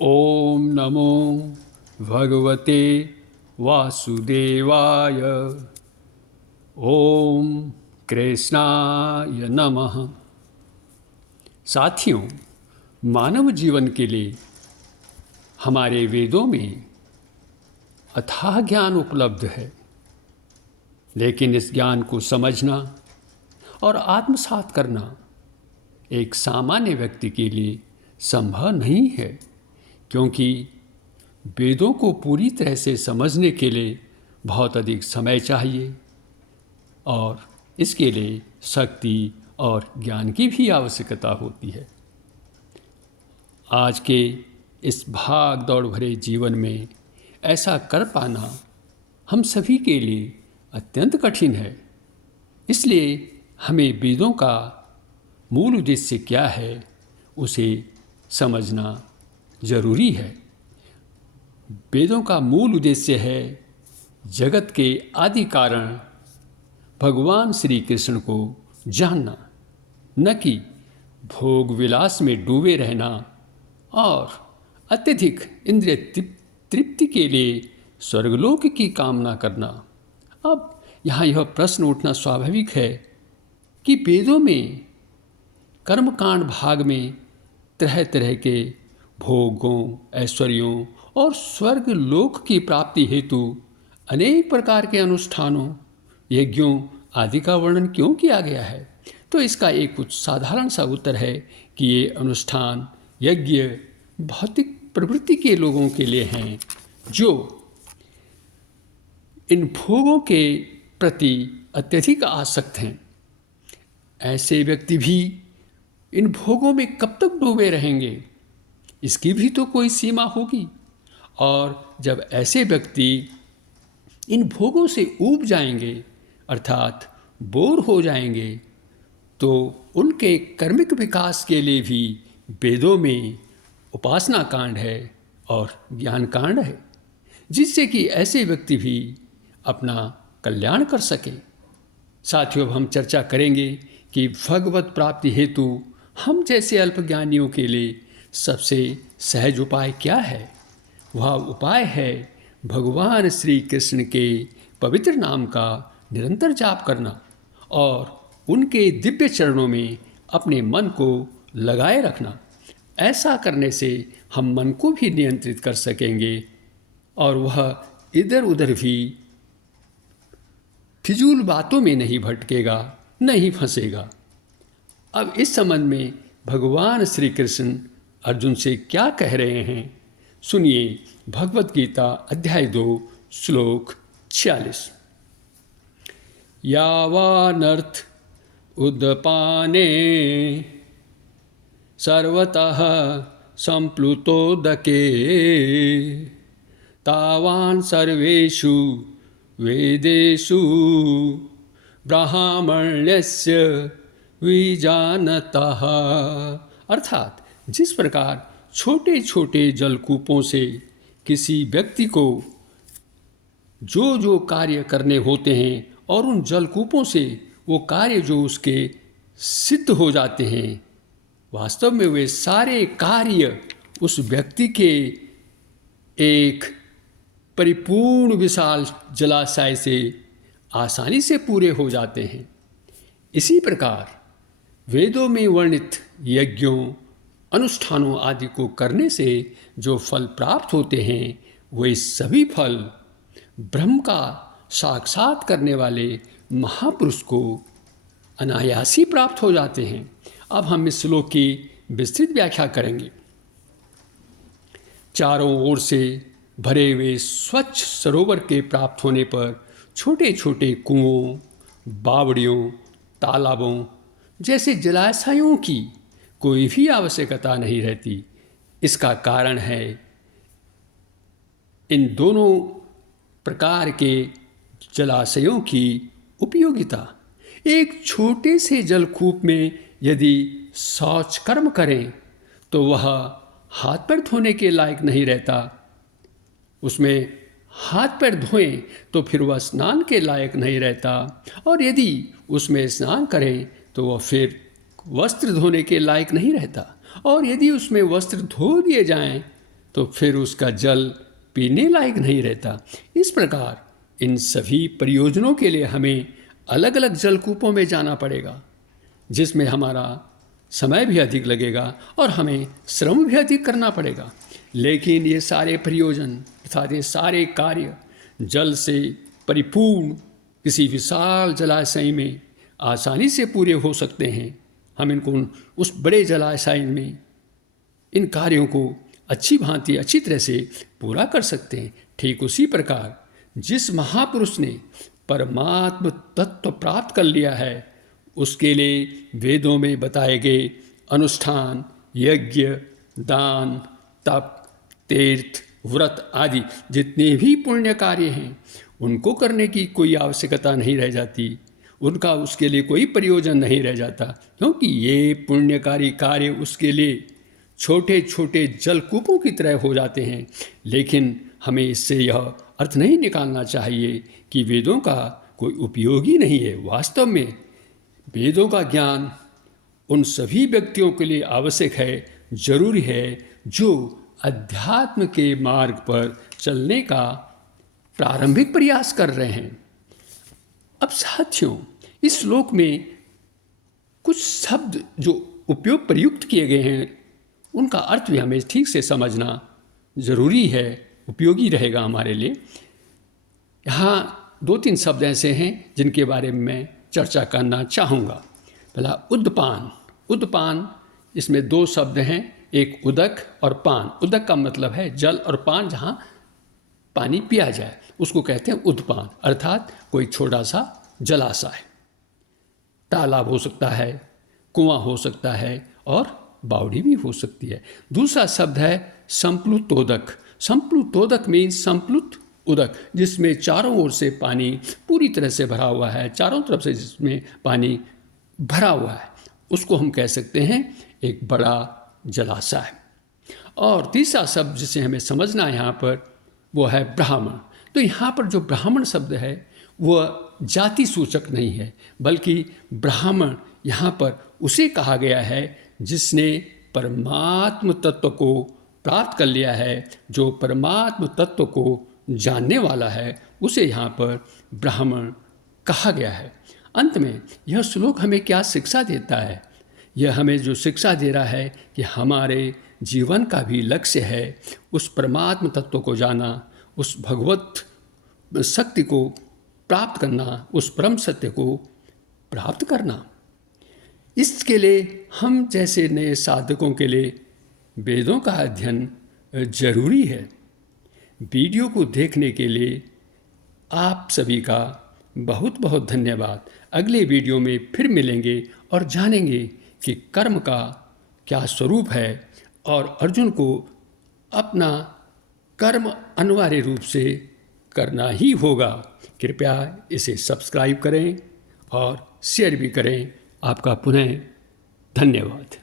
ओम नमो भगवते वासुदेवाय। ओम कृष्णाय नमः। साथियों, मानव जीवन के लिए हमारे वेदों में अथाह ज्ञान उपलब्ध है, लेकिन इस ज्ञान को समझना और आत्मसात करना एक सामान्य व्यक्ति के लिए संभव नहीं है, क्योंकि वेदों को पूरी तरह से समझने के लिए बहुत अधिक समय चाहिए और इसके लिए शक्ति और ज्ञान की भी आवश्यकता होती है। आज के इस भाग दौड़ भरे जीवन में ऐसा कर पाना हम सभी के लिए अत्यंत कठिन है। इसलिए हमें वेदों का मूल उद्देश्य क्या है उसे समझना जरूरी है। वेदों का मूल उद्देश्य है जगत के आदि कारण भगवान श्री कृष्ण को जानना, न कि भोग विलास में डूबे रहना और अत्यधिक इंद्रिय तृप्ति के लिए स्वर्गलोक की कामना करना। अब यहाँ यह प्रश्न उठना स्वाभाविक है कि वेदों में कर्मकांड भाग में तरह तरह के भोगों, ऐश्वर्यों और स्वर्ग लोक की प्राप्ति हेतु अनेक प्रकार के अनुष्ठानों, यज्ञों आदि का वर्णन क्यों किया गया है। तो इसका एक कुछ साधारण सा उत्तर है कि ये अनुष्ठान, यज्ञ भौतिक प्रवृत्ति के लोगों के लिए हैं जो इन भोगों के प्रति अत्यधिक आसक्त हैं। ऐसे व्यक्ति भी इन भोगों में कब तक डूबे रहेंगे, इसकी भी तो कोई सीमा होगी। और जब ऐसे व्यक्ति इन भोगों से ऊब जाएंगे अर्थात बोर हो जाएंगे, तो उनके कर्मिक विकास के लिए भी वेदों में उपासना कांड है और ज्ञान कांड है, जिससे कि ऐसे व्यक्ति भी अपना कल्याण कर सके। साथियों, अब हम चर्चा करेंगे कि भगवत प्राप्ति हेतु हम जैसे अल्पज्ञानियों के लिए सबसे सहज उपाय क्या है। वह उपाय है भगवान श्री कृष्ण के पवित्र नाम का निरंतर जाप करना और उनके दिव्य चरणों में अपने मन को लगाए रखना। ऐसा करने से हम मन को भी नियंत्रित कर सकेंगे और वह इधर उधर भी फिजूल बातों में नहीं भटकेगा, नहीं फंसेगा। अब इस संबंध में भगवान श्री कृष्ण अर्जुन से क्या कह रहे हैं, सुनिए। भगवत गीता अध्याय 2 श्लोक 46। यावानर्थ उदपाने सर्वतः संप्लुतोदके तावान् सर्वेषु वेदेषु ब्राह्मण्यस्य विजानतः। अर्थात जिस प्रकार छोटे छोटे जलकूपों से किसी व्यक्ति को जो जो कार्य करने होते हैं और उन जलकूपों से वो कार्य जो उसके सिद्ध हो जाते हैं, वास्तव में वे सारे कार्य उस व्यक्ति के एक परिपूर्ण विशाल जलाशय से आसानी से पूरे हो जाते हैं। इसी प्रकार वेदों में वर्णित यज्ञों, अनुष्ठानों आदि को करने से जो फल प्राप्त होते हैं, वे सभी फल ब्रह्म का साक्षात करने वाले महापुरुष को अनायासी प्राप्त हो जाते हैं। अब हम इस श्लोक की विस्तृत व्याख्या करेंगे। चारों ओर से भरे हुए स्वच्छ सरोवर के प्राप्त होने पर छोटे छोटे कुओं, बावड़ियों, तालाबों जैसे जलाशयों की कोई भी आवश्यकता नहीं रहती। इसका कारण है इन दोनों प्रकार के जलाशयों की उपयोगिता। एक छोटे से जलकूप में यदि शौच कर्म करें तो वह हाथ पैर धोने के लायक नहीं रहता। उसमें हाथ पैर धोएं तो फिर वह स्नान के लायक नहीं रहता, और यदि उसमें स्नान करें तो वह फिर वस्त्र धोने के लायक नहीं रहता, और यदि उसमें वस्त्र धो दिए जाएं तो फिर उसका जल पीने लायक नहीं रहता। इस प्रकार इन सभी प्रयोजनों के लिए हमें अलग अलग जलकूपों में जाना पड़ेगा, जिसमें हमारा समय भी अधिक लगेगा और हमें श्रम भी अधिक करना पड़ेगा। लेकिन ये सारे प्रयोजन अर्थात ये सारे कार्य जल से परिपूर्ण किसी विशाल जलाशय में आसानी से पूरे हो सकते हैं। हम इनको उस बड़े जलाशय में इन कार्यों को अच्छी भांति अच्छी तरह से पूरा कर सकते हैं। ठीक उसी प्रकार जिस महापुरुष ने परमात्म तत्व प्राप्त कर लिया है, उसके लिए वेदों में बताए गए अनुष्ठान, यज्ञ, दान, तप, तीर्थ, व्रत आदि जितने भी पुण्य कार्य हैं, उनको करने की कोई आवश्यकता नहीं रह जाती, उनका उसके लिए कोई प्रयोजन नहीं रह जाता, क्योंकि ये पुण्यकारी कार्य उसके लिए छोटे छोटे जलकूपों की तरह हो जाते हैं। लेकिन हमें इससे यह अर्थ नहीं निकालना चाहिए कि वेदों का कोई उपयोग ही नहीं है। वास्तव में वेदों का ज्ञान उन सभी व्यक्तियों के लिए आवश्यक है, जरूरी है, जो अध्यात्म के मार्ग पर चलने का प्रारंभिक प्रयास कर रहे हैं। अब साथियों, इस श्लोक में कुछ शब्द जो उपयोग प्रयुक्त किए गए हैं, उनका अर्थ भी हमें ठीक से समझना जरूरी है, उपयोगी रहेगा हमारे लिए। यहाँ 2-3 शब्द ऐसे हैं जिनके बारे में मैं चर्चा करना चाहूँगा। पहला उद्पान। उद्पान, इसमें 2 शब्द हैं, एक उदक और पान। उदक का मतलब है जल और पान जहाँ पानी पिया जाए, उसको कहते हैं उद्पान, अर्थात कोई छोटा सा जलाशय, तालाब हो सकता है, कुआं हो सकता है और बावड़ी भी हो सकती है। दूसरा शब्द है संप्लुतोदक। संप्लुतोदक मीन्स संप्लुत उदक, जिसमें चारों ओर से पानी पूरी तरह से भरा हुआ है, चारों तरफ से जिसमें पानी भरा हुआ है, उसको हम कह सकते हैं एक बड़ा जलाशय। और तीसरा शब्द जिसे हमें समझना है यहाँ पर, वो है ब्राह्मण। तो यहाँ पर जो ब्राह्मण शब्द है वह जाति सूचक नहीं है, बल्कि ब्राह्मण यहाँ पर उसे कहा गया है जिसने परमात्म तत्व को प्राप्त कर लिया है, जो परमात्म तत्व को जानने वाला है, उसे यहाँ पर ब्राह्मण कहा गया है। अंत में यह श्लोक हमें क्या शिक्षा देता है? यह हमें जो शिक्षा दे रहा है कि हमारे जीवन का भी लक्ष्य है उस परमात्म तत्व को जाना, उस भगवत शक्ति को प्राप्त करना, उस परम सत्य को प्राप्त करना। इसके लिए हम जैसे नए साधकों के लिए वेदों का अध्ययन जरूरी है। वीडियो को देखने के लिए आप सभी का बहुत बहुत धन्यवाद। अगले वीडियो में फिर मिलेंगे और जानेंगे कि कर्म का क्या स्वरूप है और अर्जुन को अपना कर्म अनिवार्य रूप से करना ही होगा। कृपया इसे सब्सक्राइब करें और शेयर भी करें। आपका पुनः धन्यवाद।